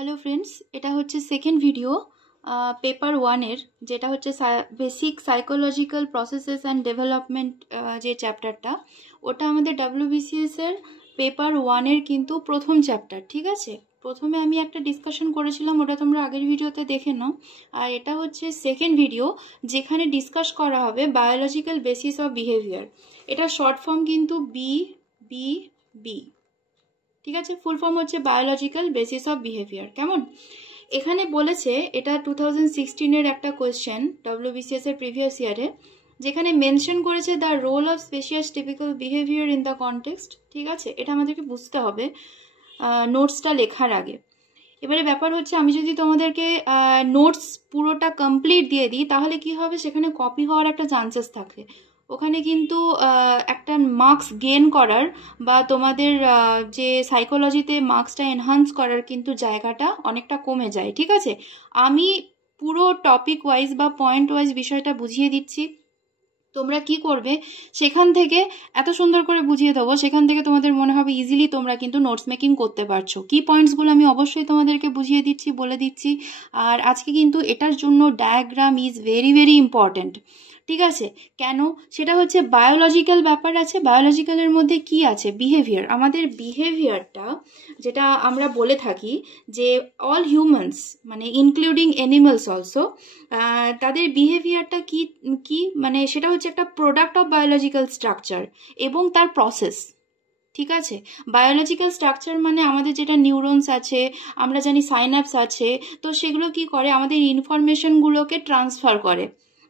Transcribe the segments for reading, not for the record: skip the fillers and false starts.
Hello friends, এটা হচ্ছে second video paper 1-এর, যেটা হচ্ছে basic psychological processes and development যে চ্যাপ্টারটা, ওটা আমাদের WBCS এর পেপার 1-এর কিন্তু প্রথম চ্যাপ্টার। ঠিক আছে, প্রথমে আমি একটা ডিসকাশন করেছিলাম, ওটা তোমরা আগের ভিডিওতে দেখে নাও। আর এটা হচ্ছে সেকেন্ড ভিডিও, যেখানে ডিসকাস করা হবে বায়োলজিক্যাল বেসিস অফ বিহেভিয়ার। এটা শর্ট ফর্ম কিন্তু BBB। ঠিক আছে, ফুল ফর্ম হচ্ছে বায়োলজিক্যাল বেসিস অফ বিহেভিয়ার। কেমন? এখানে বলেছে, এটা 2016-এর একটা কোয়েশ্চেন WBCS এর প্রিভিয়াস ইয়ারে, যেখানে মেনশন করেছে the role of species typical behaviour in the context. ঠিক আছে, এটা আমাদেরকে বুঝতে হবে নোটসটা লেখার আগে। এবারে ব্যাপার হচ্ছে, আমি যদি তোমাদেরকে নোটস পুরোটা কমপ্লিট দিয়ে দিই, তাহলে কি হবে, সেখানে কপি হওয়ার একটা চান্সেস থাকে। ওখানে কিন্তু একটা মার্কস গেইন করার বা তোমাদের যে সাইকোলজিতে মার্কসটা এনহান্স করার কিন্তু জায়গাটা অনেকটা কমে যায়। ঠিক আছে, আমি পুরো টপিক ওয়াইজ বা পয়েন্ট ওয়াইজ বিষয়টা বুঝিয়ে দিচ্ছি। তোমরা কি করবে, সেখান থেকে এত সুন্দর করে বুঝিয়ে দেবো, সেখান থেকে তোমাদের মনে হবে ইজিলি তোমরা কিন্তু নোটস মেকিং করতে পারছো। কি পয়েন্টসগুলো আমি অবশ্যই তোমাদেরকে বুঝিয়ে দিচ্ছি, বলে দিচ্ছি। আর আজকে কিন্তু এটার জন্য diagram is very very important. ঠিক আছে, কেন? সেটা হচ্ছে বায়োলজিক্যাল ব্যাপার আছে। বায়োলজিক্যালের মধ্যে কি আছে? বিহেভিয়ার। আমাদের বিহেভিয়ারটা, যেটা আমরা বলে থাকি যে অল হিউম্যানস, মানে ইনক্লুডিং অ্যানিমালস অলসো, তাদের বিহেভিয়ারটা কি কি মানে সেটা হচ্ছে একটা প্রোডাক্ট অফ বায়োলজিক্যাল স্ট্রাকচার এবং তার প্রসেস। ঠিক আছে, বায়োলজিক্যাল স্ট্রাকচার মানে আমাদের যেটা নিউরনস আছে, আমরা জানি সাইন্যাপস আছে, তো সেগুলো কি করে, আমাদের ইনফরমেশনগুলোকে ট্রান্সফার করে।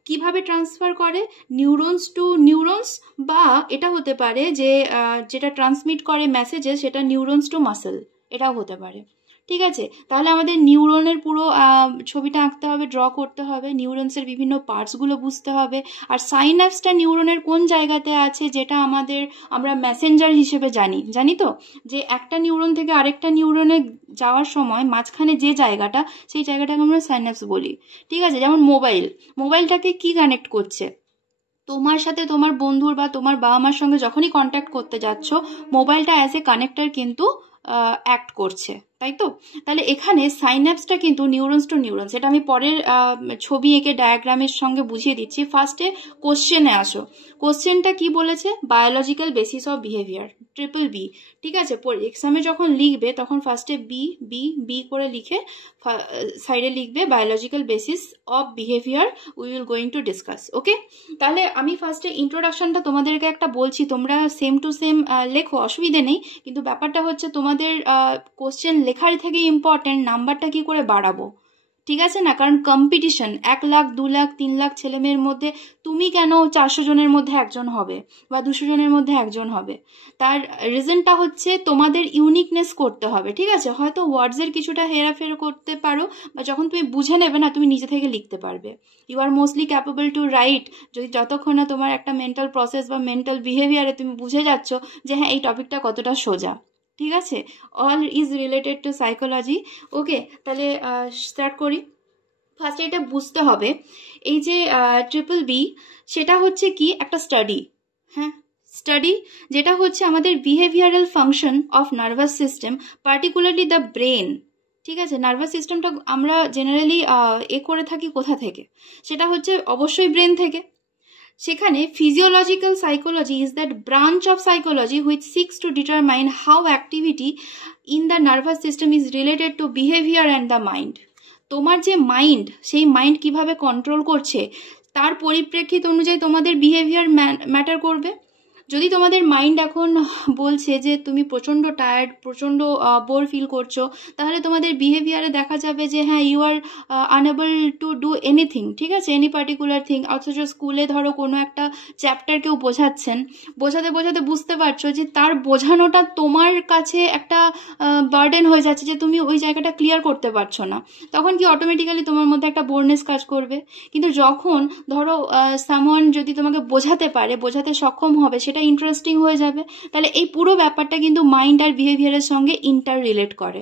কিভাবে ট্রান্সফার করে? নিউরনস টু নিউরনস, বা এটা হতে পারে যে যেটা ট্রান্সমিট করে মেসেজে, সেটা নিউরনস টু মাসেল, এটাও হতে পারে। ঠিক আছে, তাহলে আমাদের নিউরনের পুরো ছবিটা আঁকতে হবে, ড্র করতে হবে, নিউরনসের বিভিন্ন পার্টসগুলো বুঝতে হবে। আর সাইন্যাপসটা নিউরনের কোন জায়গাতে আছে, যেটা আমরা মেসেঞ্জার হিসেবে জানি তো, যে একটা নিউরন থেকে আরেকটা নিউরনে যাওয়ার সময় মাঝখানে যে জায়গাটা, সেই জায়গাটাকে আমরা সাইন্যাপস বলি। ঠিক আছে, যেমন মোবাইলটাকে কি কানেক্ট করছে? তোমার সাথে তোমার বন্ধুর বা তোমার বাবা মার সঙ্গে যখনই কন্ট্যাক্ট করতে যাচ্ছ, মোবাইলটা অ্যাজ এ কানেক্টর কিন্তু অ্যাক্ট করছে, তাই তো? তাহলে এখানে সাইন্যাপসটা কিন্তু নিউরনস টু নিউরনস, এটা আমি পরের ছবি এঁকে ডায়াগ্রামের সঙ্গে বুঝিয়ে দিচ্ছি। ফার্স্টে কোশ্চেনে আসো। কোশ্চেনটা কি বলেছে? Biological basis of behaviour, BBB। ঠিক আছে, এক্সামে যখন লিখবে তখন ফার্স্টে বি করে লিখে সাইডে লিখবে biological basis of behaviour we will going to discuss. Okay, তাহলে আমি ফার্স্টে ইন্ট্রোডাকশনটা তোমাদেরকে একটা বলছি, তোমরা সেম টু সেম লেখো, অসুবিধে নেই। কিন্তু ব্যাপারটা হচ্ছে, তোমাদের কোশ্চেন লেখার থেকে ইম্পর্টেন্ট নাম্বারটা কি করে বাড়াবো। ঠিক আছে না, কারণ কম্পিটিশন 1 লাখ 2 লাখ 3 লাখ ছেলেমেয়ের মধ্যে তুমি কেন 400 জনের মধ্যে একজন হবে বা 200 জনের মধ্যে একজন হবে? তার রিজনটা হচ্ছে তোমাদের ইউনিকনেস করতে হবে। ঠিক আছে, হয়তো ওয়ার্ডসের কিছুটা হেরাফের করতে পারো, বা যখন তুমি বুঝে নেবে না, তুমি নিজে থেকে লিখতে পারবে। You are mostly capable to write, যদি যতক্ষণ না তোমার একটা মেন্টাল প্রসেস বা মেন্টাল বিহেভিয়ারে তুমি বুঝে যাচ্ছ যে হ্যাঁ, এই টপিকটা কতটা সোজা। ঠিক আছে, all is related to psychology. Okay, তাহলে স্টার্ট করি। ফার্স্টে এটা বুঝতে হবে, এই যে BBB, সেটা হচ্ছে কি একটা স্টাডি। হ্যাঁ, স্টাডি, যেটা হচ্ছে আমাদের behavioural function of nervous system, particularly the brain. ঠিক আছে, নার্ভাস সিস্টেমটা আমরা জেনারেলি করে থাকি কোথা থেকে? সেটা হচ্ছে অবশ্যই ব্রেন থেকে। সেখানে physiological psychology is that branch of psychology which six to determine how activity in the nervous system is related two behaviour and the mind. তোমার যে মাইন্ড, সেই মাইন্ড কিভাবে কন্ট্রোল করছে, তার পরিপ্রেক্ষিত অনুযায়ী তোমাদের বিহেভিয়ার ম্যাটার করবে। যদি তোমাদের মাইন্ড এখন বলছে যে তুমি প্রচণ্ড টায়ার্ড, প্রচণ্ড বোর ফিল করছো, তাহলে তোমাদের বিহেভিয়ারে দেখা যাবে যে হ্যাঁ, you are unable to do anything. ঠিক আছে, এনি পার্টিকুলার থিং। অথচ স্কুলে ধরো কোনো একটা চ্যাপ্টার কেউ বোঝাচ্ছেন, বোঝাতে বুঝতে পারছো যে তার বোঝানোটা তোমার কাছে একটা বার্ডেন হয়ে যাচ্ছে, যে তুমি ওই জায়গাটা ক্লিয়ার করতে পারছো না, তখন কি অটোমেটিক্যালি তোমার মধ্যে একটা বোরনেস কাজ করবে। কিন্তু যখন ধরো সামওয়ান যদি তোমাকে বোঝাতে পারে, বোঝাতে সক্ষম হবে, সেটা ইন্টারেস্টিং হয়ে যাবে। তাহলে এই পুরো ব্যাপারটা কিন্তু মাইন্ড আর বিহেভিয়ারের সঙ্গে ইন্টার রিলেট করে।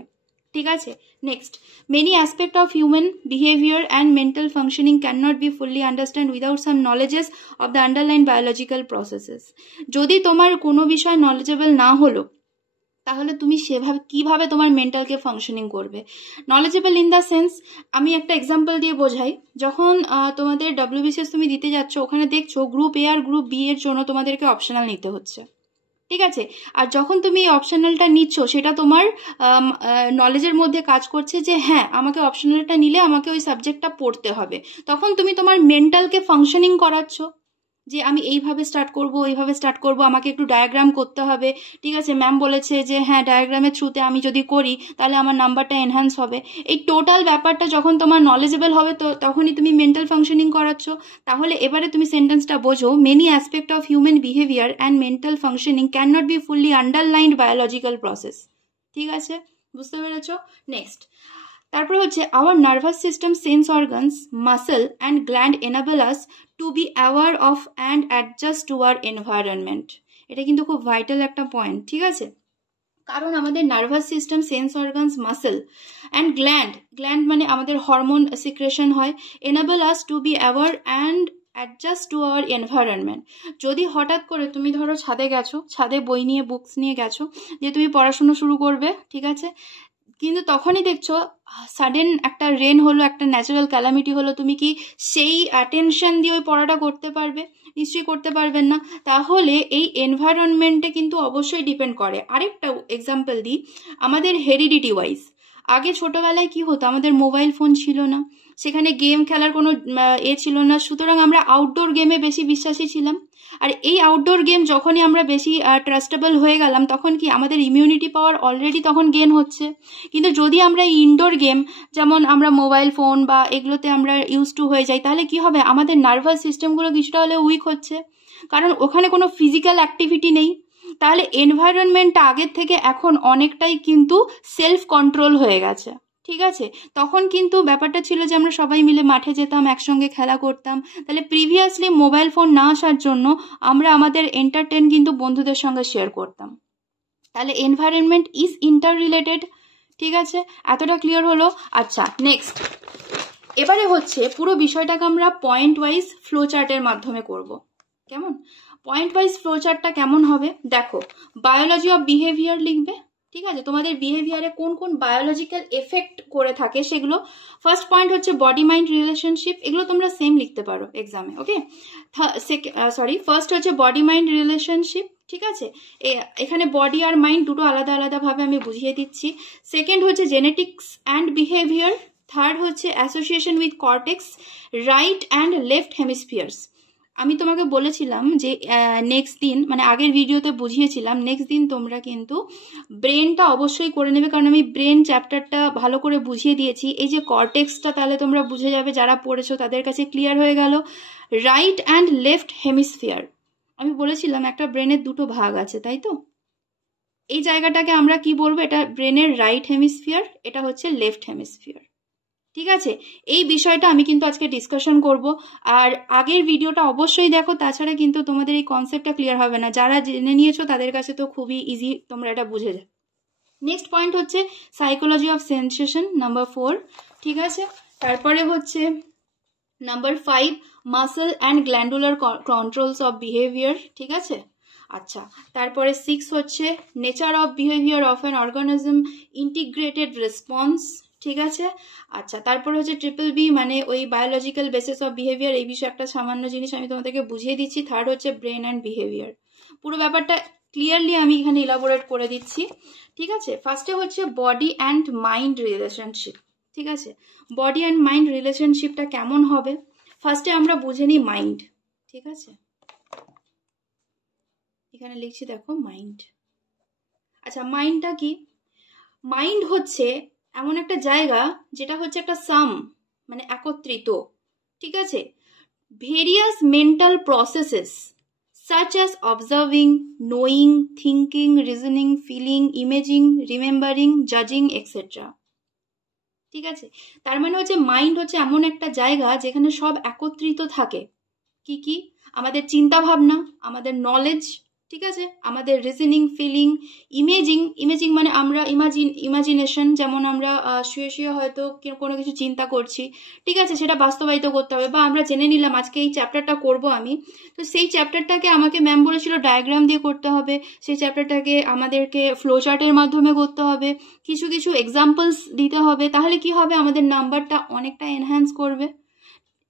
ঠিক আছে, next, many aspect of human behaviour and mental functioning can not be fully understand without some knowledges of the underline biological processes. যদি তোমার কোনো বিষয় নলেজেবল না হলো, তাহলে তুমি সেভাবে কিভাবে তোমার মেন্টালকে ফাংশনিং করবে। নলেজেবল ইন দ্য সেন্স, আমি একটা এক্সাম্পল দিয়ে বোঝাই। যখন তোমাদের WBCS তুমি দিতে যাচ্ছ, ওখানে দেখছো গ্রুপ এ আর গ্রুপ বি এর জন্য তোমাদেরকে অপশনাল নিতে হচ্ছে, ঠিক আছে। আর যখন তুমি এই অপশনালটা নিচ্ছ, সেটা তোমার নলেজের মধ্যে কাজ করছে যে হ্যাঁ আমাকে অপশনালটা নিলে আমাকে ওই সাবজেক্টটা পড়তে হবে। তখন তুমি তোমার মেন্টালকে ফাংশনিং করাচ্ছ যে আমি এইভাবে স্টার্ট করব, এইভাবে স্টার্ট করব, আমাকে একটু ডায়াগ্রাম করতে হবে, ঠিক আছে। ম্যাম বলেছে যে হ্যাঁ ডায়াগ্রামের থ্রুতে আমি যদি করি তাহলে আমার নাম্বারটা এনহ্যান্স হবে। এই টোটাল ব্যাপারটা যখন তোমার নলেজেবল হবে তো তখনই তুমি মেন্টাল ফাংশনিং করাচ্ছ। তাহলে এবারে তুমি সেন্টেন্সটা বোঝো, many aspect of human behaviour and mental functioning can not be fully underlined biological process, ঠিক আছে, বুঝতে পেরেছ। নেক্সট, তারপরে হচ্ছে our nervous system, sense organs, muscle and gland enable us to be aware of and adjust to our environment. এটা কিন্তু খুব vital একটা পয়েন্ট, ঠিক আছে। কারণ আমাদের nervous system, sense organs, muscle and gland মানে আমাদের হরমোন সিক্রেশন হয়, enable us to be aware and adjust to our environment. যদি হঠাৎ করে তুমি ধরো ছাদে গেছো, ছাদে বই নিয়ে বুকস নিয়ে গেছো যে তুমি পড়াশুনো শুরু করবে, ঠিক আছে, কিন্তু তখনই দেখছো সাডেন একটা রেন হলো, একটা ন্যাচারাল ক্যালামিটি হলো, তুমি কি সেই অ্যাটেনশন দিয়ে ওই পড়াটা করতে পারবে? নিশ্চয়ই করতে পারবেন না। তাহলে এই এনভায়রনমেন্টে কিন্তু অবশ্যই ডিপেন্ড করে। আরেকটা এক্সাম্পল দিই, আমাদের হেরিডিটি ওয়াইজ আগে ছোটবেলায় কি হতো, আমাদের মোবাইল ফোন ছিল না, সেখানে গেম খেলার কোনো ছিল না, সুতরাং আমরা আউটডোর গেমে বেশি বিশ্বাসী ছিলাম। আর এই আউটডোর গেম যখনই আমরা বেশি ট্রাস্টেবল হয়ে গেলাম, তখন কি আমাদের ইমিউনিটি পাওয়ার অলরেডি তখন গেন হচ্ছে। কিন্তু যদি আমরা ইনডোর গেম যেমন আমরা মোবাইল ফোন বা এগুলোতে আমরা ইউজ টু হয়ে যাই, তাহলে কি হবে, আমাদের নার্ভাস সিস্টেমগুলো কিছুটা হলে উইক হচ্ছে, কারণ ওখানে কোনো ফিজিক্যাল অ্যাক্টিভিটি নেই। তাহলে এনভায়রনমেন্টটা আগের থেকে এখন অনেকটাই কিন্তু সেলফ কন্ট্রোল হয়ে গেছে, ঠিক আছে। তখন কিন্তু ব্যাপারটা ছিল যে আমরা সবাই মিলে মাঠে যেতাম, একসঙ্গে খেলা করতাম। তাহলে প্রিভিয়াসলি মোবাইল ফোন না আসার জন্য আমরা আমাদের এন্টারটেন কিন্তু বন্ধুদের সঙ্গে শেয়ার করতাম। তাহলে এনভায়রনমেন্ট ইজ ইন্টার রিলেটেড, ঠিক আছে, এতটা ক্লিয়ার হলো। আচ্ছা, নেক্সট, এবারে হচ্ছে পুরো বিষয়টাকে আমরা পয়েন্ট ওয়াইজ ফ্লো চার্টের মাধ্যমে করব। কেমন পয়েন্ট ওয়াইজ ফ্লো চার্টটা কেমন হবে দেখো, বায়োলজি অফ বিহেভিয়ার লিখবে, ঠিক আছে। তোমাদের বিহেভিয়ারে কোন কোন বায়োলজিক্যাল এফেক্ট করে থাকে সেগুলো। ফার্স্ট পয়েন্ট হচ্ছে বডি মাইন্ড রিলেশনশিপ, এগুলো তোমরা সেম লিখতে পারো এক্সামে, ওকে। ফার্স্ট হচ্ছে বডি মাইন্ড রিলেশনশিপ, ঠিক আছে। এখানে বডি আর মাইন্ড দুটো আলাদা আলাদা ভাবে আমি বুঝিয়ে দিচ্ছি। সেকেন্ড হচ্ছে জেনেটিক্স অ্যান্ড বিহেভিয়ার। থার্ড হচ্ছে association with cortex, right and left hemispheres. আমি তোমাকে বলেছিলাম যে নেক্সট দিন, মানে আগের ভিডিওতে বুঝিয়েছিলাম, নেক্সট দিন তোমরা কিন্তু ব্রেনটা অবশ্যই করে নেবে, কারণ আমি ব্রেন চ্যাপ্টারটা ভালো করে বুঝিয়ে দিয়েছি। এই যে কর্টেক্সটা তাহলে তোমরা বুঝে যাবে, যারা পড়েছো তাদের কাছে ক্লিয়ার হয়ে গেল। রাইট অ্যান্ড লেফট হেমিস্ফিয়ার, আমি বলেছিলাম একটা ব্রেনের দুটো ভাগ আছে, তাই তো। এই জায়গাটাকে আমরা কি বলবো, এটা ব্রেনের রাইট হেমিস্ফিয়ার, এটা হচ্ছে লেফট হেমিস্ফিয়ার, ঠিক আছে। এই বিষয়টা আমি কিন্তু আজকে ডিসকাশন করব। আর আগের ভিডিওটা অবশ্যই দেখো, তাছাড়া কিন্তু তোমাদের এই কনসেপ্টটা ক্লিয়ার হবে না। যারা জেনে নিয়েছো তাদের কাছে তো খুবই ইজি, তোমরা এটা বুঝে যাও। নেক্সট পয়েন্ট হচ্ছে সাইকোলজি অফ সেন্সেশন, নাম্বার 4, ঠিক আছে। তারপরে হচ্ছে number 5, muscle and glandular controls of behaviour, ঠিক আছে। আচ্ছা, তারপরে 6 হচ্ছে nature of behaviour of an organism, integrated response, ঠিক আছে। আচ্ছা, তারপরে হচ্ছে BBB, মানে ওই বায়োলজিক্যাল বেসিস অফ বিহেভিয়ার, এই বিষয়ে একটা সামান্য জিনিস আমি তোমাদেরকে বুঝিয়ে দিচ্ছি। থার্ড হচ্ছে ব্রেন অ্যান্ড বিহেভিয়ার। পুরো ব্যাপারটা ক্লিয়ারলি আমি এখানে ইলাবোরেট করে দিচ্ছি, ঠিক আছে। ফার্স্টে হচ্ছে বডি অ্যান্ড মাইন্ড রিলেশনশিপ, ঠিক আছে। বডি অ্যান্ড মাইন্ড রিলেশনশিপটা কেমন হবে, ফার্স্টে আমরা বুঝে নিই মাইন্ড, ঠিক আছে। এখানে লিখছি দেখো মাইন্ড। আচ্ছা, মাইন্ডটা কি? মাইন্ড হচ্ছে এমন একটা জায়গা যেটা হচ্ছে একটা সাম, মানে একত্রিত, ঠিক আছে, various mental processes such as observing, knowing, thinking, reasoning, feeling, imaging, remembering, judging, etc. ঠিক আছে। তার মানে হচ্ছে মাইন্ড হচ্ছে এমন একটা জায়গা যেখানে সব একত্রিত থাকে। কি কি? আমাদের চিন্তা ভাবনা, আমাদের নলেজ, ঠিক আছে, আমাদের রিজনিং, ফিলিং, ইমেজিং মানে আমরা ইমাজিনেশন, যেমন আমরা শুয়ে শুয়ে হয়তো কোনো কিছু চিন্তা করছি, ঠিক আছে, সেটা বাস্তবায়িত করতে হবে। বা আমরা জেনে নিলাম আজকে এই চ্যাপ্টারটা করব আমি, তো সেই চ্যাপ্টারটাকে আমাকে ম্যাম বলেছিল ডায়াগ্রাম দিয়ে করতে হবে, সেই চ্যাপ্টারটাকে আমাদেরকে ফ্লোচার্টের মাধ্যমে করতে হবে, কিছু কিছু এক্সাম্পলস দিতে হবে, তাহলে কি হবে, আমাদের নাম্বারটা অনেকটা এনহ্যান্স করবে।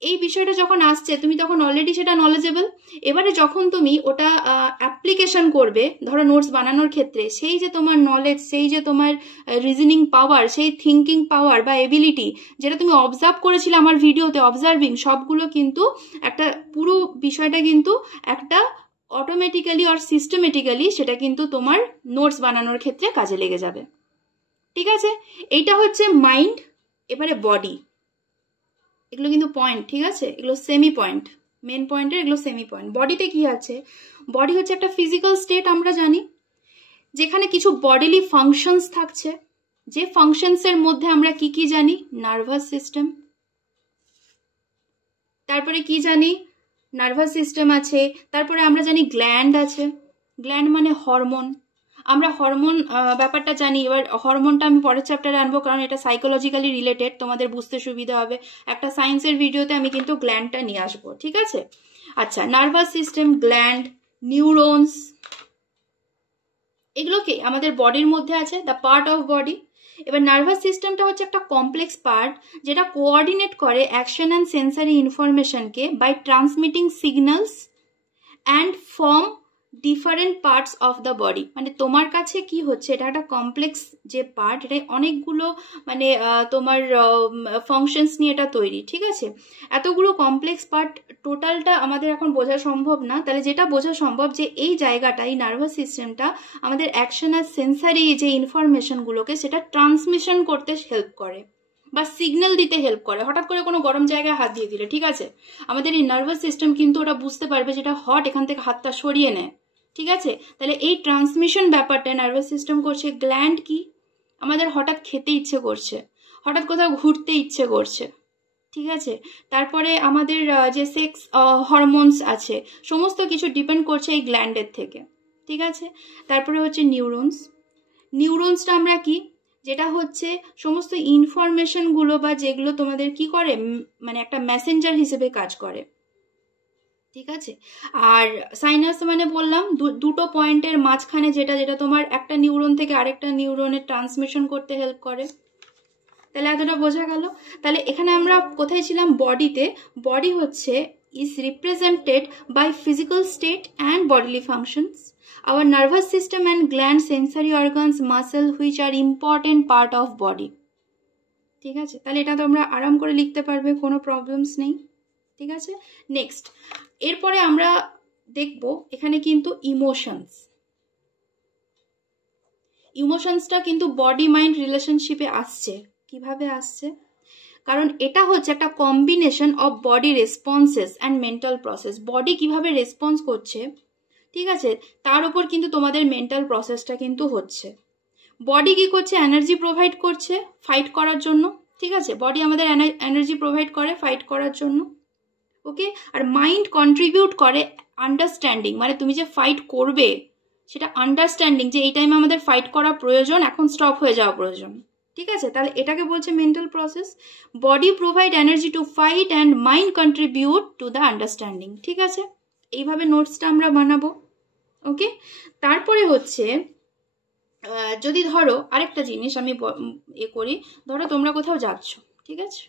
এই বিষয়টা যখন আসছে তুমি তখন অলরেডি সেটা নলেজেবল। এবারে যখন তুমি ওটা অ্যাপ্লিকেশন করবে, ধরো নোটস বানানোর ক্ষেত্রে, সেই যে তোমার নলেজ, সেই যে তোমার রিজনিং পাওয়ার, সেই থিঙ্কিং পাওয়ার বা এবিলিটি, যেটা তুমি অবজার্ভ করেছিলে আমার ভিডিওতে, অবজার্ভিং, সবগুলো কিন্তু একটা পুরো বিষয়টা কিন্তু একটা অটোমেটিক্যালি আর সিস্টেমেটিক্যালি সেটা কিন্তু তোমার নোটস বানানোর ক্ষেত্রে কাজে লেগে যাবে। ঠিক আছে, এইটা হচ্ছে মাইন্ড। এবারে বডি, এগুলো কিন্তু পয়েন্ট, ঠিক আছে, এগুলো সেমি পয়েন্ট, মেন পয়েন্টের এগুলো সেমি পয়েন্ট। বডিতে কি আছে, বডি হচ্ছে একটা ফিজিক্যাল স্টেট, আমরা জানি, যেখানে কিছু বডিলি ফাংশনস থাকছে, যে ফাংশনসের মধ্যে আমরা কি কি জানি, নার্ভাস সিস্টেম, তারপরে কি জানি, নার্ভাস সিস্টেম আছে, তারপরে আমরা জানি গ্ল্যান্ড আছে, গ্ল্যান্ড মানে হরমোন, আমরা হরমোন ব্যাপারটা জানি। এবার হরমোনটা আমি পরের চ্যাপ্টারে আনবো, কারণ এটা সাইকোলজিক্যালি রিলেটেড, তোমাদের বুঝতে সুবিধা হবে। একটা সায়েন্সের ভিডিওতে আমি কিন্তু গ্ল্যান্ডটা নিয়ে আসবো, ঠিক আছে। আচ্ছা, নার্ভাস সিস্টেম, গ্ল্যান্ড, নিউরনস, এগুলো কি আমাদের বডির মধ্যে আছে, দ্য পার্ট অফ বডি। এবার নার্ভাস সিস্টেমটা হচ্ছে একটা কমপ্লেক্স পার্ট, যেটা কোঅর্ডিনেট করে অ্যাকশন অ্যান্ড সেন্সারি ইনফরমেশনকে by transmitting signals and form different parts of the body. মানে তোমার কাছে কি হচ্ছে, এটা একটা কমপ্লেক্স যে পার্ট, এটা অনেকগুলো মানে তোমার ফাংশনস নিয়ে এটা তৈরি, ঠিক আছে। এতগুলো কমপ্লেক্স পার্ট টোটালটা আমাদের এখন বোঝা সম্ভব না, তাহলে যেটা বোঝা সম্ভব যে এই জায়গাটা, এই নার্ভাস সিস্টেমটা আমাদের অ্যাকশন আর সেন্সারি যে ইনফরমেশনগুলোকে সেটা ট্রান্সমিশন করতে হেল্প করে বা সিগন্যাল দিতে হেল্প করে। হঠাৎ করে কোনো গরম জায়গায় হাত দিয়ে দিলে, ঠিক আছে, আমাদের এই নার্ভাস সিস্টেম কিন্তু ওটা বুঝতে পারবে যেটা হট, এখান থেকে হাতটা সরিয়ে নেয়, ঠিক আছে। তাহলে এই ট্রান্সমিশন ব্যাপারটা নার্ভাস সিস্টেম করছে। গ্ল্যান্ড কি, আমাদের হঠাৎ খেতে ইচ্ছে করছে, হঠাৎ কোথাও ঘুরতে ইচ্ছে করছে, ঠিক আছে। তারপরে আমাদের যে সেক্স হরমোনস আছে, সমস্ত কিছু ডিপেন্ড করছে এই গ্ল্যান্ডের থেকে, ঠিক আছে। তারপরে হচ্ছে নিউরনস। নিউরনসটা আমরা কি, যেটা হচ্ছে সমস্ত ইনফরমেশনগুলো বা যেগুলো তোমাদের কি করে, মানে একটা মেসেঞ্জার হিসেবে কাজ করে, ঠিক আছে। আর সাইনাস মানে বললাম দুটো পয়েন্টের মাঝখানে যেটা, যেটা তোমার একটা নিউরন থেকে আরেকটা নিউরনের ট্রান্সমিশন করতে হেল্প করে। তাহলে এতটা বোঝা গেল। তাহলে এখানে আমরা কোথায় ছিলাম, বডিতে। বডি হচ্ছে is represented by physical state and bodily functions. Our nervous system and gland, sensory organs, muscle which are important part of body. ঠিক আছে, তাহলে এটা তোমরা আরাম করে লিখতে পারবে, কোনো প্রবলেমস নেই, ঠিক আছে। নেক্সট, এরপরে আমরা দেখব এখানে কিন্তু ইমোশনস। ইমোশনসটা কিন্তু বডি মাইন্ড রিলেশনশিপে আসছে। কিভাবে আসছে, কারণ এটা হচ্ছে একটা combination of body responses and mental process. Body কিভাবে রেসপন্স করছে, ঠিক আছে, তার উপর কিন্তু তোমাদের মেন্টাল প্রসেসটা কিন্তু হচ্ছে। বডি কি করছে, এনার্জি প্রোভাইড করছে ফাইট করার জন্য, ঠিক আছে, বডি আমাদের এনার্জি প্রোভাইড করে ফাইট করার জন্য, ওকে। আর মাইন্ড কন্ট্রিবিউট করে আন্ডারস্ট্যান্ডিং, মানে তুমি যে ফাইট করবে সেটা আন্ডারস্ট্যান্ডিং, যে এই টাইমে আমাদের ফাইট করা প্রয়োজন, এখন স্টপ হয়ে যাওয়া প্রয়োজন, ঠিক আছে। তাহলে এটাকে বলছে mental process. Body provide energy to fight and mind contribute to the understanding, ঠিক আছে। এইভাবে নোটসটা আমরা বানাবো, ওকে। তারপরে হচ্ছে যদি ধরো আরেকটা জিনিস আমি করি, ধরো তোমরা কোথাও যাচ্ছ, ঠিক আছে,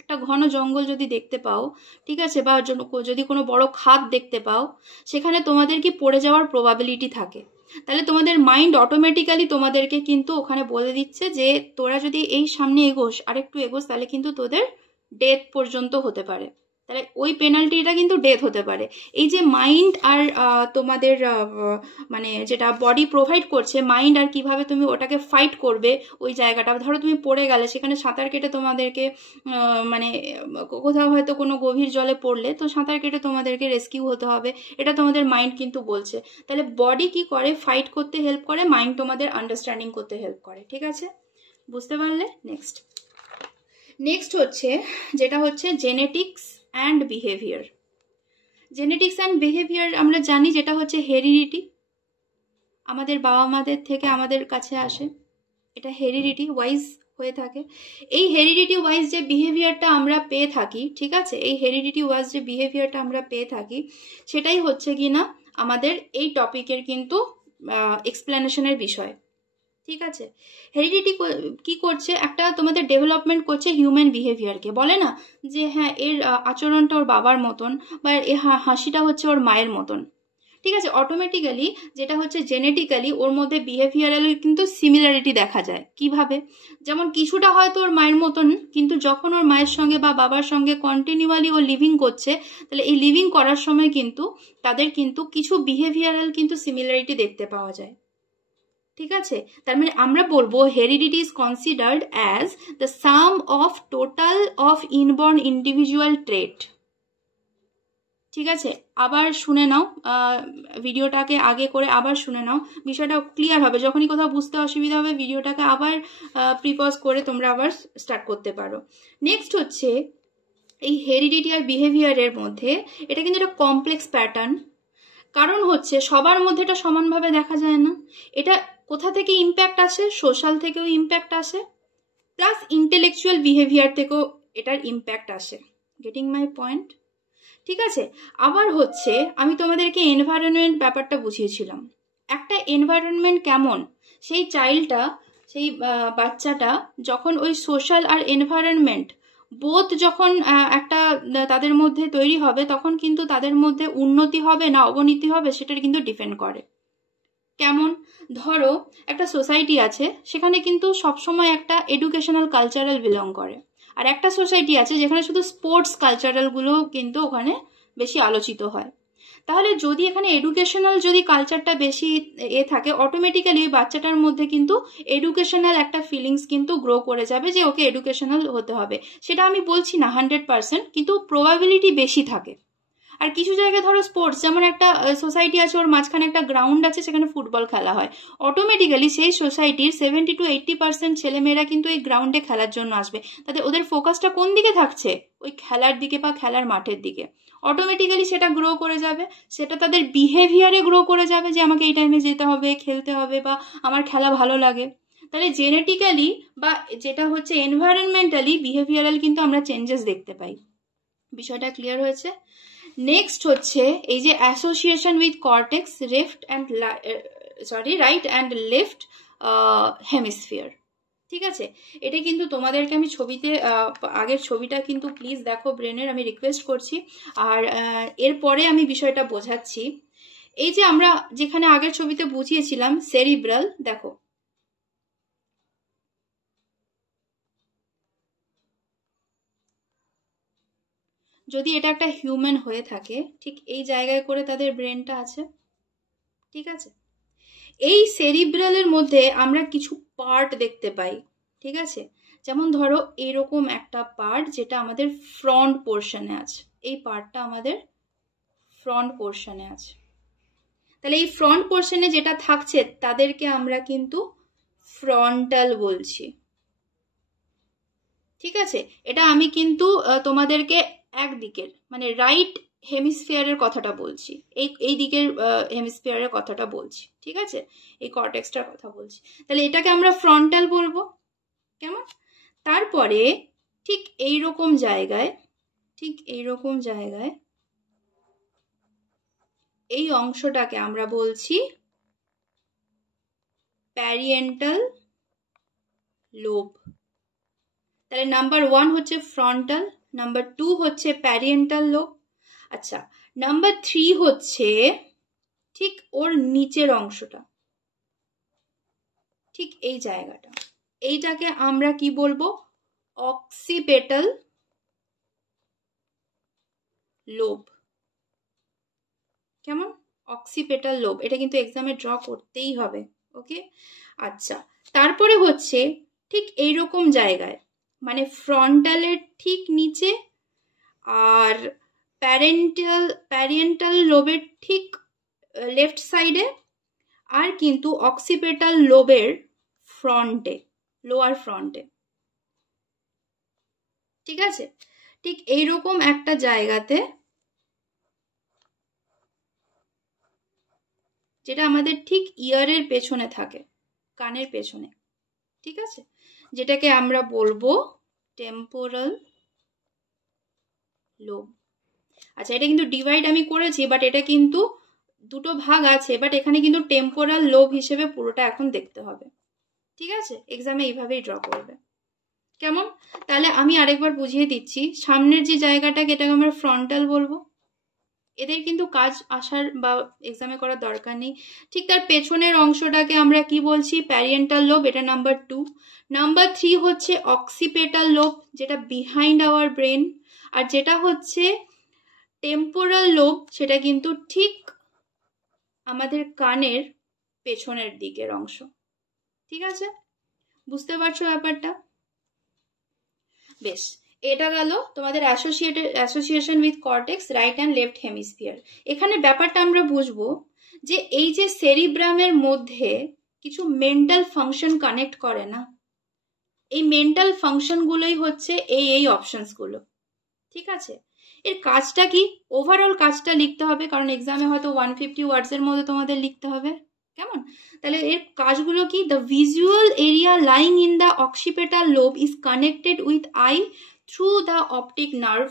একটা ঘন জঙ্গল যদি দেখতে পাও, ঠিক আছে, বা যদি কোনো বড় খাদ দেখতে পাও, সেখানে তোমাদের কি পড়ে যাওয়ার প্রবাবিলিটি থাকে। তাহলে তোমাদের মাইন্ড অটোমেটিক্যালি তোমাদেরকে কিন্তু ওখানে বলে দিচ্ছে যে তোরা যদি এই সামনে এগোস, আরেকটু এগোস, তাহলে কিন্তু তোদের ডেথ পর্যন্ত হতে পারে, তাহলে ওই পেনাল্টিটা কিন্তু ডেথ হতে পারে। এই যে মাইন্ড আর তোমাদের মানে যেটা বডি প্রোভাইড করছে, মাইন্ড আর কিভাবে তুমি ওটাকে ফাইট করবে ওই জায়গাটা। ধরো তুমি পড়ে গেলে, সেখানে সাঁতার কেটে তোমাদেরকে মানে কোথাও হয়তো কোনো গভীর জলে পড়লে, তো সাঁতার কেটে তোমাদেরকে রেস্কিউ হতে হবে, এটা তোমাদের মাইন্ড কিন্তু বলছে। তাহলে বডি কি করে, ফাইট করতে হেল্প করে, মাইন্ড তোমাদের আন্ডারস্ট্যান্ডিং করতে হেল্প করে, ঠিক আছে, বুঝতে পারলে। নেক্সট হচ্ছে যেটা হচ্ছে genetics and behaviour. Genetics and behaviour আমরা জানি যেটা হচ্ছে হেরিডিটি, আমাদের বাবা মাদের থেকে আমাদের কাছে আসে, এটা হেরিডিটি ওয়াইজ হয়ে থাকে। এই হেরিডিটি ওয়াইজ যে বিহেভিয়ারটা আমরা পেয়ে থাকি, ঠিক আছে, এই হেরিডিটি ওয়াইজ যে বিহেভিয়ারটা আমরা পেয়ে থাকি সেটাই হচ্ছে কি না আমাদের এই টপিকের কিন্তু এক্সপ্লেনেশনের বিষয়, ঠিক আছে। হেরিডিটি কি করছে, একটা তোমাদের ডেভেলপমেন্ট করছে হিউম্যান বিহেভিয়ারকে। বলে না যে হ্যাঁ এর আচরণটা ওর বাবার মতন, বা এর হাসিটা হচ্ছে ওর মায়ের মতন, ঠিক আছে। অটোমেটিক্যালি যেটা হচ্ছে জেনেটিক্যালি ওর মধ্যে বিহেভিয়ারাল কিন্তু সিমিলারিটি দেখা যায়। কিভাবে? যেমন কিছুটা হয়তো ওর মায়ের মতন, কিন্তু যখন ওর মায়ের সঙ্গে বা বাবার সঙ্গে কন্টিনিউয়ালি ও লিভিং করছে, তাহলে এই লিভিং করার সময় কিন্তু তাদের কিন্তু কিছু বিহেভিয়ারাল কিন্তু সিমিলারিটি দেখতে পাওয়া যায়, ঠিক আছে। তার মানে আমরা বলবো heredity is considered as the sum of total of inborn individual trait, ঠিক আছে। আবার শুনে নাও, ভিডিওটাকে আগে করে আবার শুনে নাও, বিষয়টা ক্লিয়ার হবে। যখনই কোথাও বুঝতে অসুবিধা হবে ভিডিওটাকে আবার প্রিপজ করে তোমরা আবার স্টার্ট করতে পারো। নেক্সট হচ্ছে এই হেরিডিটি আর বিহেভিয়ারের মধ্যে এটা কিন্তু একটা কমপ্লেক্স প্যাটার্ন। কারণ হচ্ছে সবার মধ্যে এটা সমানভাবে দেখা যায় না। এটা কোথা থেকে ইম্প্যাক্ট আসে? সোশ্যাল থেকেও ইম্প্যাক্ট আসে, প্লাস ইন্টেলেকচুয়াল বিহেভিয়ার থেকেও এটার ইম্প্যাক্ট আসে। Getting my point? ঠিক আছে। আবার হচ্ছে আমি তোমাদেরকে এনভায়রনমেন্ট ব্যাপারটা বুঝিয়েছিলাম। একটা এনভায়রনমেন্ট কেমন, সেই চাইল্ডটা, সেই বাচ্চাটা যখন ওই সোশ্যাল আর এনভায়রনমেন্ট বোথ যখন একটা তাদের মধ্যে তৈরি হবে, তখন কিন্তু তাদের মধ্যে উন্নতি হবে না অবনতি হবে সেটার কিন্তু ডিপেন্ড করে। কেমন? ধরো একটা সোসাইটি আছে, সেখানে কিন্তু সবসময় একটা এডুকেশনাল কালচারাল বিলং করে, আর একটা সোসাইটি আছে যেখানে শুধু স্পোর্টস কালচারালগুলো কিন্তু ওখানে বেশি আলোচিত হয়। তাহলে যদি এখানে এডুকেশনাল যদি কালচারটা বেশি থাকে, অটোমেটিক্যালি বাচ্চাটার মধ্যে কিন্তু এডুকেশনাল একটা ফিলিংস কিন্তু গ্রো করে যাবে যে ওকে এডুকেশনাল হতে হবে। সেটা আমি বলছি না 100%, কিন্তু প্রবাবিলিটি বেশি থাকে। আর কিছু জায়গায় ধরো স্পোর্টস, যেমন একটা সোসাইটি আছে ওর মাঝখানে একটা গ্রাউন্ড আছে, সেখানে ফুটবল খেলা হয়, অটোমেটিক্যালি সেই সোসাইটির 70 to 80% ছেলেমেয়েরা কিন্তু এই গ্রাউন্ডে খেলার জন্য আসবে। তাদের ওদের ফোকাসটা কোন দিকে থাকছে? ওই খেলার দিকে বা খেলার মাঠের দিকে। অটোমেটিক্যালি সেটা গ্রো করে যাবে, সেটা তাদের বিহেভিয়ারে গ্রো করে যাবে যে আমাকে এই টাইমে যেতে হবে, খেলতে হবে, বা আমার খেলা ভালো লাগে। তাহলে জেনেটিক্যালি বা যেটা হচ্ছে এনভায়রনমেন্টালি বিহেভিয়ারাল কিন্তু আমরা চেঞ্জেস দেখতে পাই। বিষয়টা ক্লিয়ার হয়েছে? নেক্সট হচ্ছে এই যে association with cortex right and left hemisphere, ঠিক আছে। এটা কিন্তু তোমাদেরকে আমি ছবিতে আগের ছবিটা কিন্তু প্লিজ দেখো ব্রেনের, আমি রিকোয়েস্ট করছি। আর এরপরে আমি বিষয়টা বোঝাচ্ছি। এই যে আমরা যেখানে আগের ছবিতে বুঝিয়েছিলাম সেরিব্রাল, দেখো যদি এটা একটা হিউম্যান হয়ে থাকে, ঠিক এই জায়গায় করে তাদের ব্রেনটা আছে, ঠিক আছে। এই সেরিব্রালের মধ্যে আমরা কিছু পার্ট দেখতে পাই, ঠিক আছে। যেমন ধরো এরকম একটা পার্ট যেটা আমাদের ফ্রন্ট পোর্শনে আছে, এই পার্টটা আমাদের ফ্রন্ট পোর্শনে আছে। তাহলে এই ফ্রন্ট পোর্শনে যেটা থাকছে তাদেরকে আমরা কিন্তু ফ্রন্টাল বলছি, ঠিক আছে। এটা আমি কিন্তু তোমাদেরকে একদিকের মানে রাইট হেমিস্ফিয়ারের কথাটা বলছি, এই দিকের হেমিস্ফিয়ারের কথাটা বলছি, ঠিক আছে, এই কর্টেক্সটার কথা বলছি। তাহলে এটাকে আমরা ফ্রন্টাল বলবো, কেমন। তারপরে ঠিক এইরকম জায়গায়, ঠিক এইরকম জায়গায় এই অংশটাকে আমরা বলছি প্যারিয়েন্টাল লোব। তাহলে নাম্বার 1 হচ্ছে ফ্রন্টাল, নাম্বার 2 হচ্ছে প্যারিয়েন্টাল লোব। আচ্ছা, নাম্বার 3 হচ্ছে ঠিক ওর নিচের অংশটা, ঠিক এই জায়গাটা, এইটাকে আমরা কি বলবো? অক্সিপেটাল লোব, কেমন? অক্সিপেটাল লোব, এটা কিন্তু এক্সামে ড্র করতেই হবে, ওকে। আচ্ছা, তারপরে হচ্ছে ঠিক এইরকম জায়গায়, মানে ফ্রন্টালের ঠিক নিচে আর প্যারিয়েন্টাল লোবের ঠিক লেফট সাইডে, আর কিন্তু অক্সিপেটাল লোবের ফ্রন্টে, লোয়ার ফ্রন্টে, ঠিক আছে। ঠিক এইরকম একটা জায়গাতে যেটা আমাদের ঠিক ইয়ারের পেছনে থাকে, কানের পেছনে, ঠিক আছে, যেটাকে আমরা বলবো টেম্পোরাল লোব। আচ্ছা, এটা কিন্তু ডিভাইড আমি করেছি, বাট এটা কিন্তু দুটো ভাগ আছে, বাট এখানে কিন্তু টেম্পোরাল লোব হিসেবে পুরোটা এখন দেখতে হবে, ঠিক আছে। এক্সামে এইভাবেই ড্র করবে, কেমন? তাহলে আমি আরেকবার বুঝিয়ে দিচ্ছি। সামনের যে জায়গাটাকে, এটাকে আমরা ফ্রন্টাল বলবো। এদের কিন্তু কাজ আসার বা এক্সামে করার দরকার নেই। ঠিক তার পেছনের অংশটাকে আমরা কি বলছি? প্যারিয়েন্টাল লোব, এটা নাম্বার 2। নাম্বার 3 হচ্ছে অক্সিপেটাল লোব, যেটা বিহাইন্ড আওয়ার ব্রেন। আর যেটা হচ্ছে টেম্পোরাল লোব, সেটা কিন্তু ঠিক আমাদের কানের পেছনের দিকের অংশ, ঠিক আছে? বুঝতে পারছো ব্যাপারটা? বেশ, এটা গেল তোমাদের association with cortex, right and left hemisphere. এখানে ব্যাপারটা আমরা বুঝবো যে এই যে সেরিব্রামের মধ্যে কিছু মেন্টাল ফাংশন কানেক্ট করে না, এই মেন্টাল ফাংশনগুলোই হচ্ছে এই অপশনসগুলো, ঠিক আছে। এর কাজটা কি? ওভারঅল কাজটা লিখতে হবে, কারণ এক্সামে হয়তো 150 ওয়ার্ডসের মধ্যে তোমাদের লিখতে হবে, কেমন? তাহলে এর কাজগুলো কি? The visual area lying in the occipital lobe is connected with eye through the optic nerve,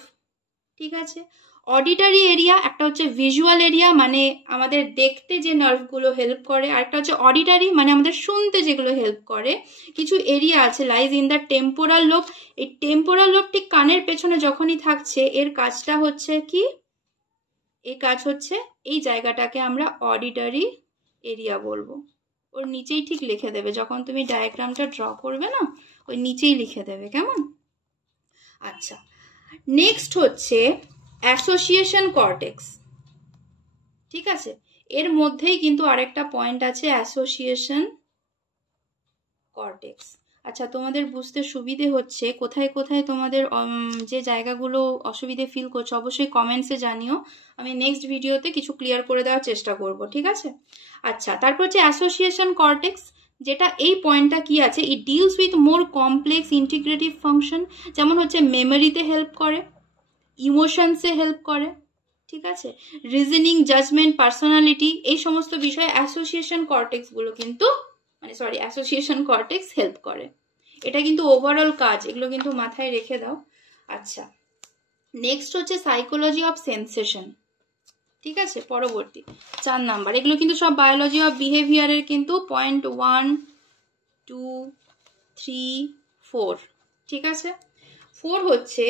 ঠিক আছে। অডিটারি এরিয়া, একটা হচ্ছে ভিজুয়াল এরিয়া, মানে আমাদের দেখতে যে নার্ভগুলো হেল্প করে, আর একটা হচ্ছে অডিটারি, মানে আমাদের শুনতে যেগুলো হেল্প করে। কিছু এরিয়া আছে lies in the temporal lobe. এই টেম্পোরাল লোব ঠিক কানের পেছনে যখনই থাকছে, এর কাজটা হচ্ছে কি? এই কাজ হচ্ছে এই জায়গাটাকে আমরা অডিটারি এরিয়া বলবো। ওর নিচেই ঠিক লিখে দেবে, যখন তুমি ডায়াগ্রামটা ড্র করবে না, ওই নিচেই লিখে দেবে, কেমন? আচ্ছা, নেক্সট হচ্ছে অ্যাসোসিয়েশন কর্টেক্স, ঠিক আছে। এর মধ্যেই কিন্তু আরেকটা পয়েন্ট আছে, অ্যাসোসিয়েশন কর্টেক্স। আচ্ছা, তোমাদের বুঝতে সুবিধে হচ্ছে কোথায় কোথায় তোমাদের যে জায়গাগুলো অসুবিধে ফিল করছো, অবশ্যই কমেন্টসে জানিও। আমি নেক্সট ভিডিওতে কিছু ক্লিয়ার করে দেওয়ার চেষ্টা করব, ঠিক আছে। আচ্ছা, তারপর হচ্ছে অ্যাসোসিয়েশন কর্টেক্স, যেটা এই পয়েন্টটা কি আছে, it deals with more complex integrative function, যেমন হচ্ছে মেমোরিতে হেল্প করে, ইমোশনসে হেল্প করে, ঠিক আছে, রিজনিং, জাজমেন্ট, পার্সোনালিটি, এই সমস্ত বিষয়ে অ্যাসোসিয়েশন কর্টেক্সগুলো কিন্তু অ্যাসোসিয়েশন কর্টেক্স হেল্প করে। এটা কিন্তু ওভারঅল কাজ, এগুলো কিন্তু মাথায় রেখে দাও। আচ্ছা, নেক্সট হচ্ছে সাইকোলজি অফ সেন্সেশন, ঠিক আছে, পরবর্তী 4 নাম্বার। এগুলো কিন্তু সব বায়োলজি অফ বিহেভিয়ারের কিন্তু পয়েন্ট 1, 2, 3, 4, ঠিক আছে। 4 হচ্ছে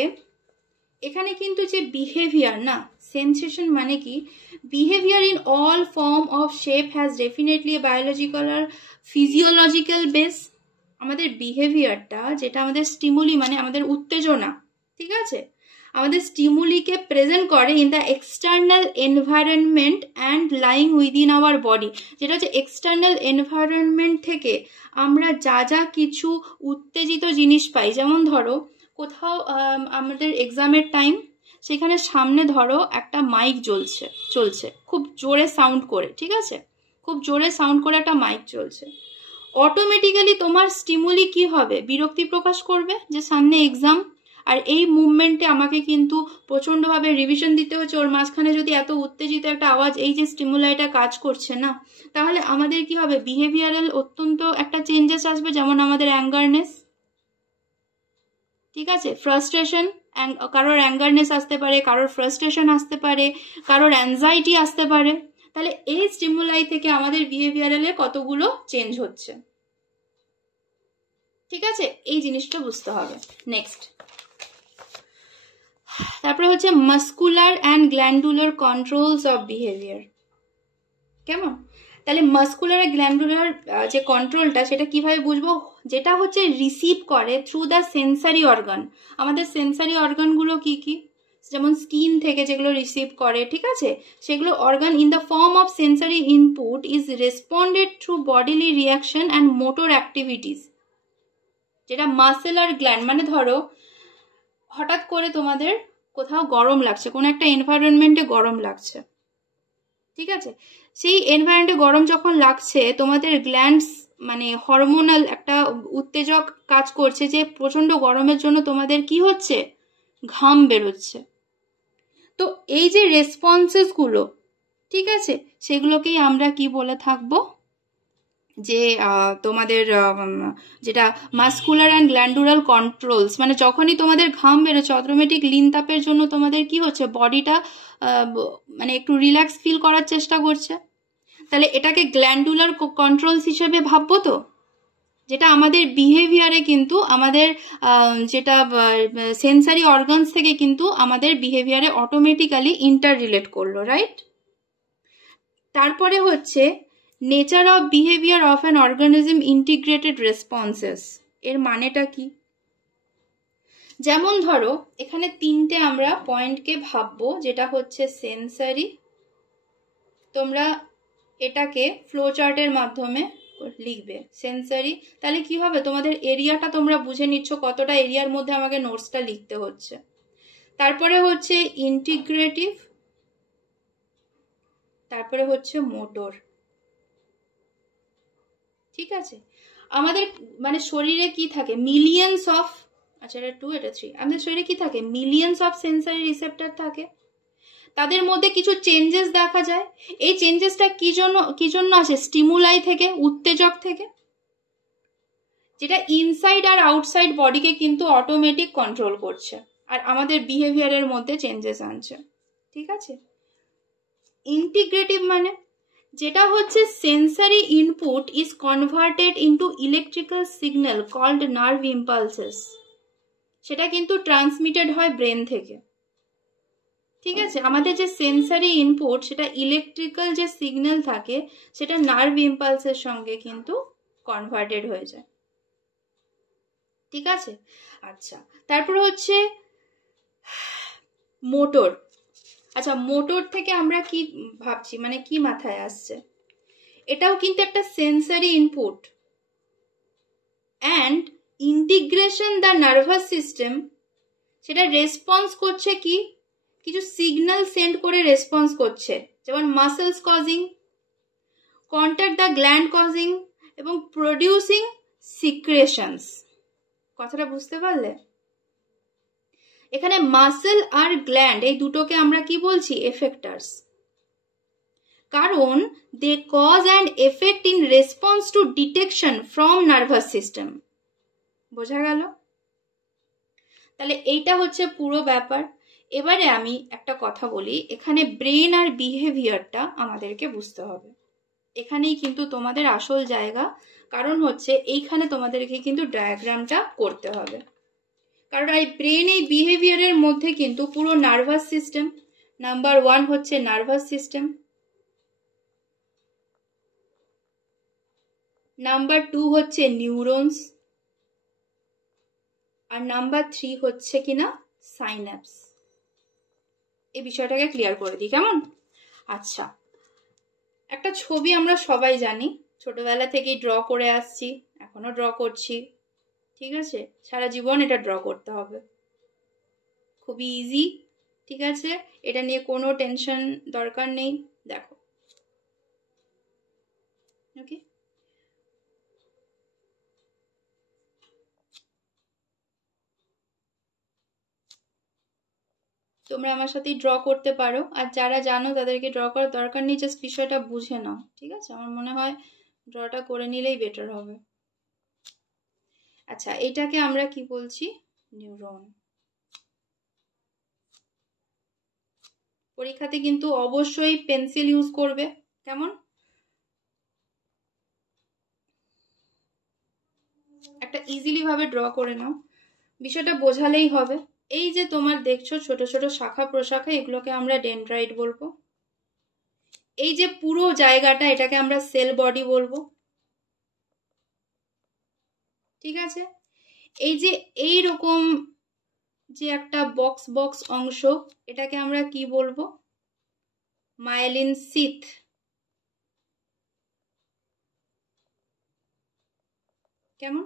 এখানে কিন্তু যে বিহেভিয়ার না, সেন্সেশন মানে কি? Behaviour in all form of shape has definitely a biological আর ফিজিওলজিক্যাল বেস। আমাদের বিহেভিয়ারটা, যেটা আমাদের স্টিমুলি মানে আমাদের উত্তেজনা, ঠিক আছে, আমাদের স্টিমুলিকে প্রেজেন্ট করে in the external environment and lying within our body. যেটা হচ্ছে এক্সটার্নাল এনভায়রনমেন্ট থেকে আমরা যা যা কিছু উত্তেজিত জিনিস পাই, যেমন ধরো কোথাও আমাদের এক্সামের টাইম, সেখানে সামনে ধরো একটা মাইক চলছে খুব জোরে সাউন্ড করে, ঠিক আছে, খুব জোরে সাউন্ড করে একটা মাইক চলছে, অটোমেটিক্যালি তোমার স্টিমুলি কি হবে? বিরক্তি প্রকাশ করবে যে সামনে এক্সাম, আর এই মুভমেন্টে আমাকে কিন্তু প্রচন্ডভাবে রিভিশন দিতে হচ্ছে, ওর মাঝখানে যদি এত উত্তেজিত একটা আওয়াজ, এই যে স্টিমুলাইটা কাজ করছে না, তাহলে আমাদের কি হবে? বিহেভিয়ারাল অত্যন্ত একটা চেঞ্জেস আসবে, যেমন আমাদের অ্যাঙ্গারনেস, ঠিক আছে, ফ্রাস্ট্রেশন, কারোর অ্যাঙ্গারনেস আসতে পারে, কারোর ফ্রাস্ট্রেশন আসতে পারে, কারোর অ্যাংজাইটি আসতে পারে। তাহলে এই স্টিমুলাই থেকে আমাদের বিহেভিয়ারালে কতগুলো চেঞ্জ হচ্ছে, ঠিক আছে, এই জিনিসটা বুঝতে হবে। নেক্সট, তারপরে হচ্ছে muscular and glandular controls of behaviour, কেমন? তাহলে মাস্কুলার আর গ্ল্যান্ডুলার যে কন্ট্রোলটা, সেটা কিভাবে বুঝবো? যেটা হচ্ছে রিসিভ করে থ্রু দ্য সেন্সারি অর্গান। আমাদের সেন্সারি অর্গানগুলো কি কি? যেমন স্কিন থেকে যেগুলো রিসিভ করে, ঠিক আছে, সেগুলো organ in the form of sensory input is responded through bodily reaction and motor activities. যেটা মাসেলার গ্ল্যান্ড, মানে ধরো হঠাৎ করে তোমাদের কোথাও গরম লাগছে, কোনো একটা এনভায়রনমেন্টে গরম লাগছে, ঠিক আছে, সেই এনভায়রনমেন্টে গরম যখন লাগছে, তোমাদের গ্ল্যান্ডস মানে হরমোনাল একটা উত্তেজক কাজ করছে, যে প্রচন্ড গরমের জন্য তোমাদের কি হচ্ছে? ঘাম বেরোচ্ছে। তো এই যে রেসপন্সেসগুলো, ঠিক আছে, সেগুলোকেই আমরা কি বলে থাকবো, যে তোমাদের যেটা মাস্কুলার অ্যান্ড গ্ল্যান্ডুলার কন্ট্রোলস, মানে যখনই তোমাদের ঘাম বেরোচ্ছে অটোমেটিক লিন তাপের জন্য তোমাদের কি হচ্ছে, বডিটা মানে একটু রিল্যাক্স ফিল করার চেষ্টা করছে, তাহলে এটাকে গ্ল্যান্ডুলার কন্ট্রোলস হিসেবে ভাববো তো, যেটা আমাদের বিহেভিয়ারে কিন্তু আমাদের যেটা সেন্সারি অর্গানস থেকে কিন্তু আমাদের বিহেভিয়ারে অটোমেটিক্যালি ইন্টার রিলেট করলো, রাইট। তারপরে হচ্ছে nature of behaviour of an organism integrated responses. এর মানেটা কি? যেমন ধরো এখানে তিনটে আমরা পয়েন্টকে ভাববো, যেটা হচ্ছে সেন্সারি, তোমরা এটাকে ফ্লো চার্টের মাধ্যমে লিখবে সেন্সারি, তাহলে কি হবে, তোমাদের এরিয়াটা তোমরা বুঝে নিচ্ছ কতটা এরিয়ার মধ্যে আমাকে নোটসটা লিখতে হচ্ছে। তারপরে হচ্ছে ইন্টিগ্রেটিভ, তারপরে হচ্ছে মোটর। ঠিক আছে, আমাদের মানে শরীরে কি থাকে, মিলিয়ন্স অফ, আচ্ছা এটা 2 এটা 3, আমাদের শরীরে কি থাকে, মিলিয়ন্স অফ সেন্সারি রিসেপ্টর থাকে, তাদের মধ্যে কিছু চেঞ্জেস দেখা যায়। এই চেঞ্জেসটা কি জন্য আসে, স্টিমুলাই থেকে, উত্তেজক থেকে, যেটা ইনসাইড আর আউটসাইড বডিকে কিন্তু অটোমেটিক কন্ট্রোল করছে আর আমাদের বিহেভিয়ারের মধ্যে চেঞ্জেস আনছে। ঠিক আছে, ইন্টিগ্রেটিভ মানে যেটা হচ্ছে sensory input is converted into electrical signal called nerve impulses, সেটা কিন্তু ট্রান্সমিটেড হয় ব্রেন থেকে। ঠিক আছে, আমাদের যে সেন্সারি ইনপুট সেটা ইলেকট্রিক্যাল যে সিগন্যাল থাকে সেটা নার্ভ ইম্পালসের সঙ্গে কিন্তু কনভার্টেড হয়ে যায়। ঠিক আছে, আচ্ছা তারপরে হচ্ছে মোটর। আচ্ছা মোটর থেকে আমরা কি ভাবছি, মানে কি মাথায় আসছে, এটাও কিন্তু একটা sensory input and integration the nervous system, সেটা রেসপন্স করছে কি, কিছু সিগন্যাল সেন্ড করে রেসপন্স করছে, যেমন muscles causing, contact the gland causing এবং প্রডিউসিং সিক্রেশনস। কথাটা বুঝতে পারলে? এখানে মাসেল আর গ্ল্যান্ড এই দুটোকে আমরা কি বলছি, এফেক্টার্স, কারণ they cause and effect in response to detection from nervous system. বোঝা গেল? তাহলে এইটা হচ্ছে পুরো ব্যাপার। এবারে আমি একটা কথা বলি, এখানে ব্রেন আর বিহেভিয়ারটা আমাদেরকে বুঝতে হবে, এখানেই কিন্তু তোমাদের আসল জায়গা, কারণ হচ্ছে এইখানে তোমাদেরকে কিন্তু ডায়াগ্রামটা করতে হবে, কারণ এই ব্রেন এই বিহেভিয়ারের মধ্যে কিন্তু পুরো নার্ভাস সিস্টেম, নাম্বার 1 হচ্ছে নার্ভাস সিস্টেম, নাম্বার 2 হচ্ছে নিউরনস, আর নাম্বার 3 হচ্ছে কিনা সাইন্যাপস। এই বিষয়টাকে ক্লিয়ার করে দিই, কেমন? আচ্ছা, একটা ছবি আমরা সবাই জানি, ছোটবেলা থেকেই ড্র করে আসছি, এখনো ড্র করছি। ঠিক আছে, সারা জীবন এটা ড্র করতে হবে, খুবই ইজি। ঠিক আছে, এটা নিয়ে কোনো টেনশন দরকার নেই। দেখো, ওকে, তোমরা আমার সাথেই ড্র করতে পারো, আর যারা জানো তাদেরকে ড্র করার দরকার নেই, জাস্ট বিষয়টা বুঝে নাও। ঠিক আছে, আমার মনে হয় ড্রটা করে নিলেই বেটার হবে। আচ্ছা, এটাকে আমরা কি বলছি, নিউরন। পরীক্ষাতে কিন্তু অবশ্যই পেন্সিল ইউজ করবে, কেমন? একটা ইজিলি ভাবে ড্র করে নাও, বিষয়টা বোঝালেই হবে। এই যে তোমার দেখছো ছোট ছোট শাখা প্রশাখা, এগুলোকে আমরা ডেনড্রাইট বলবো। এই যে পুরো জায়গাটা, এটাকে আমরা সেল বডি বলবো। ঠিক আছে, এই যে এই রকম যে একটা বক্স বক্স অংশ, এটাকে আমরা কি বলবো, মাইলিন সিথ। কেমন?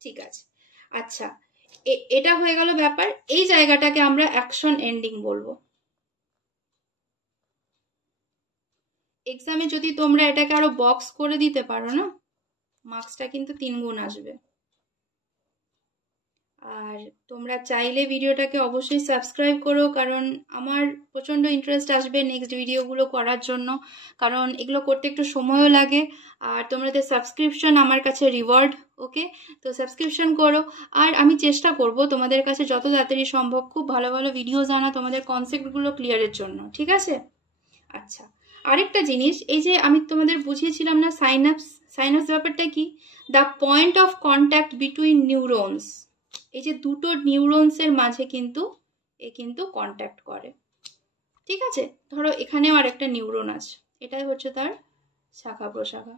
ঠিক আছে, আচ্ছা এটা হয়ে গেল ব্যাপার। এই জায়গাটাকে আমরা অ্যাকশন এন্ডিং বলবো। এক্সামে যদি তোমরা এটাকে আরো বক্স করে দিতে পারো না, মার্কসটা কিন্তু 3 গুণ আসবে। আর আর তোমরা চাইলে ভিডিওটাকে অবশ্যই সাবস্ক্রাইব করো, কারণ আমার প্রচণ্ড ইন্টারেস্ট আসবে নেক্সট ভিডিওগুলো করার জন্য, কারণ এগুলো করতে একটু সময়ও লাগে। আর তোমাদের সাবস্ক্রিপশন আমার কাছে রিওয়ার্ড। ওকে, তো সাবস্ক্রিপশন করো। আর আমি চেষ্টা করব তোমাদের কাছে যত তাড়াতাড়ি সম্ভব খুব ভালো ভালো ভিডিওস আনা তোমাদের কনসেপ্টগুলো ক্লিয়ারের জন্য, ঠিক আছে? আচ্ছা, আরেকটা জিনিস, এই যে আমি তোমাদের বুঝিয়েছিলাম না সাইনাপস, সাইনাপস ব্যাপারটা কি? The point of contact between neurons. এই যে দুটো নিউরনসের মাঝে কিন্তু কন্ট্যাক্ট করে, ঠিক আছে? ধরো এখানেও আর একটা নিউরন আছে, এটাই হচ্ছে তার শাখা প্রশাখা।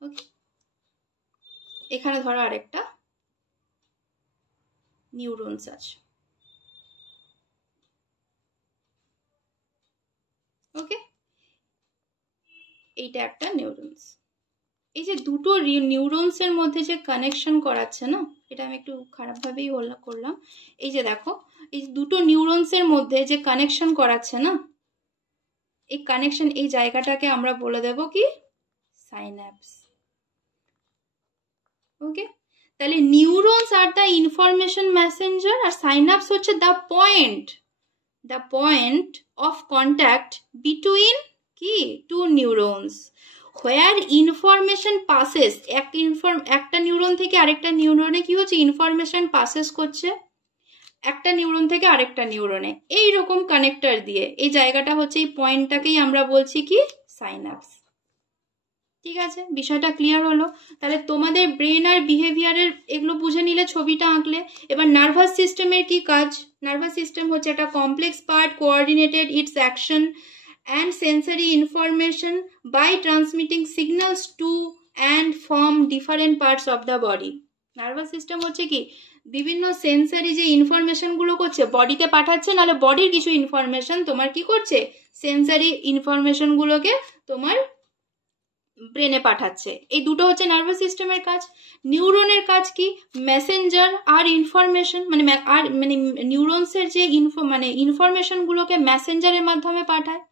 ওকে, এখানে ধরো আরেকটা নিউরনস আছে। ওকে, এইটা একটা নিউরনস। এই যে দুটো নিউরনসের মধ্যে যে কানেকশন করাচ্ছে না, এটা আমি একটু খারাপভাবেই করলাম। এই যে দেখো, এই দুটো নিউরনসের মধ্যে যে কানেকশন করাচ্ছে না, এই কানেকশন, এই জায়গাটাকে আমরা বলে দেব কি? সাইন্যাপস। ওকে, তাহলে neurons are the information messenger, আর সাইন্যাপস হচ্ছে the point of contact between কি? Two neurons, where information passes. একটা নিউরন থেকে আরেকটা নিউরনে কি হচ্ছে? ইনফরমেশন পাসেস করছে একটা নিউরন থেকে আরেকটা নিউরনে, এইরকম কানেক্টর দিয়ে। এই জায়গাটা হচ্ছে, এই পয়েন্টটাকেই আমরা বলছি কি? সাইন্যাপস। ঠিক আছে, বিষয়টা ক্লিয়ার হলো? তাহলে তোমাদের ব্রেন আর বিহেভিয়ারের এগুলো বুঝে নিলে, ছবিটা আঁকলে। এবার নার্ভাস সিস্টেমের কি কাজ? নার্ভাস সিস্টেম হচ্ছে একটা complex part, coordinated it's action and sensory information by transmitting signals to and from different parts of the body. Nervous system হচ্ছে কি? বিভিন্ন সেন্সারি যে ইনফরমেশন গুলো করছে বডিতে পাঠাচ্ছে, নাহলে বডির কিছু ইনফরমেশন তোমার কি করছে? সেন্সারি ইনফরমেশন গুলোকে তোমার ব্রেনে পাঠাচ্ছে। এই দুটো হচ্ছে নার্ভাস সিস্টেমের কাজ। নিউরনের কাজ কি? মেসেঞ্জার আর ইনফরমেশন, মানে নিউরনসের যে ইনফরমেশন গুলোকে মেসেঞ্জারের মাধ্যমে পাঠায়।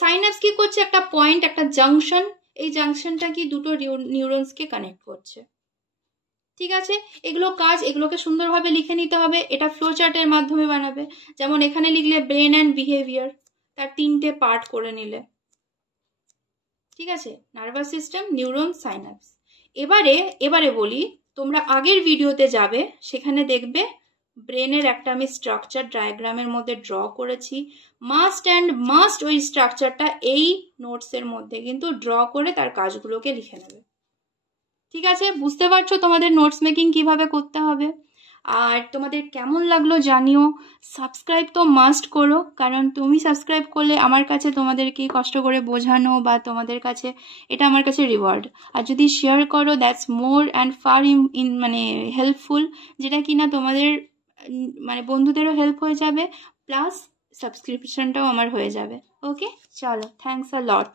সাইন্যাপস কি করছে? একটা পয়েন্ট, একটা জাংশন, এই জাংশনটা কি দুটো নিউরনসকে কানেক্ট করছে। ঠিক আছে, এগুলো কাজ, এগুলোকে সুন্দরভাবে লিখে নিতে হবে। এটা ফ্লো চার্টের মাধ্যমে বানাবে। যেমন এখানে লিখলে ব্রেন অ্যান্ড বিহেভিয়ার, তার 3টে পার্ট করে নিলে। ঠিক আছে, নার্ভাস সিস্টেম, নিউরন, সাইন্যাপস। এবারে বলি, তোমরা আগের ভিডিওতে যাবে, সেখানে দেখবে ব্রেনের একটা আমি স্ট্রাকচার ডায়াগ্রামের মধ্যে ড্র করেছি। মাস্ট ওই স্ট্রাকচারটা এই নোটসের মধ্যে কিন্তু ড্র করে তার কাজগুলোকে লিখে নেবে। ঠিক আছে, বুঝতে পারছো তোমাদের নোটস মেকিং কিভাবে করতে হবে? আর তোমাদের কেমন লাগলো জানিও। সাবস্ক্রাইব তো মাস্ট করো, কারণ তুমি সাবস্ক্রাইব করলে আমার কাছে তোমাদেরকে কষ্ট করে বোঝানো বা তোমাদের কাছে এটা আমার কাছে রিওয়ার্ড। আর যদি শেয়ার করো, that's more and far helpful, যেটা কিনা তোমাদের বন্ধুদেরও হেল্প হয়ে যাবে, প্লাস সাবস্ক্রিপশনটাও আমার হয়ে যাবে। ওকে, চলো, থ্যাংকস আ লট।